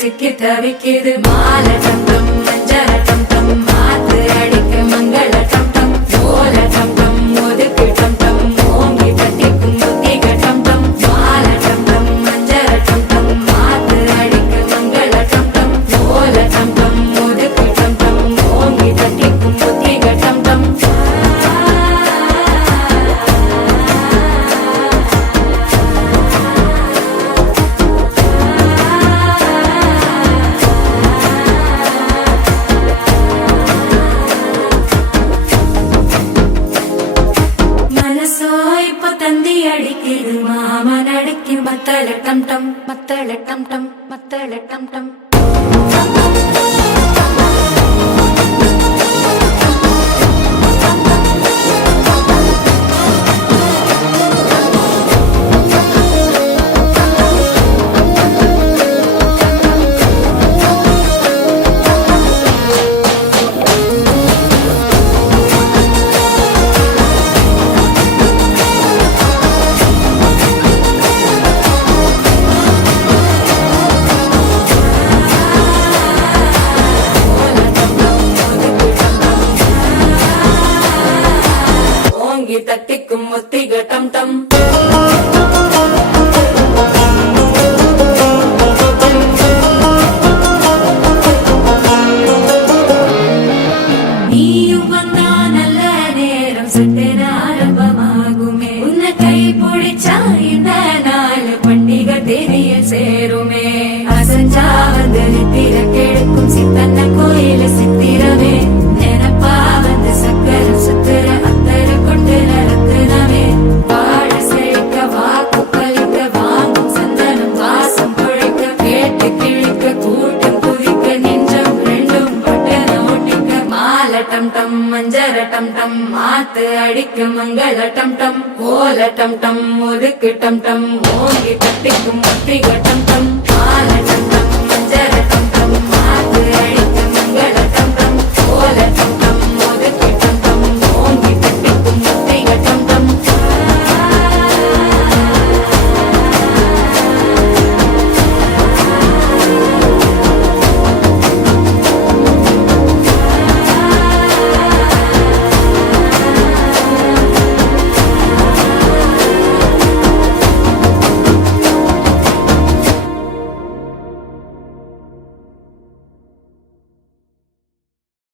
சிக்கி தவிக்குது மால டம் டம் மஞ்சள டம் டம் மாத்து அடிக்க மங்கள டம் டம் ஓல டம் டம் ஒதுக்கு டம் டம் ஓங்கி தட்டிக்கும் முத்திக டம் டம் மால டம் டம் மஞ்சள டம் டம் மாத்து அடிக்க மங்கள டம் டம் ஓல டம் டம் ஒதுக்கு டம் டம் ஓங்கி தட்டிக்கும் முத்திக டம் டம் அடிக்குது மாமன் அடிக்கு மத்தள டம் டம் மத்தள டம் டம் மத்தள டம் டம் தட்டிக்கும் முத்திக டம் டம் நீயும் வந்தா நல்ல நேரம் சட்டே ஆரம்பமாகுமே உன்னை கை பிடிச்சா இந்த நாள் பண்டிகை தேதியில் சேருமே அசஞ்சா வந்து நித்திர கெடுக்கும் சித்தன்ன கோயில சித்திரமே நினப்பா வந்து சக்கரம் சுத்துற டம் டம் மஞ்சர டம் டம் மாத்து அடிக்க மங்கள டம் டம் ஓல டம் டம் ஒதுக்கு டம் டம் ஓங்கி தட்டிக்கும் முத்திக டம் டம்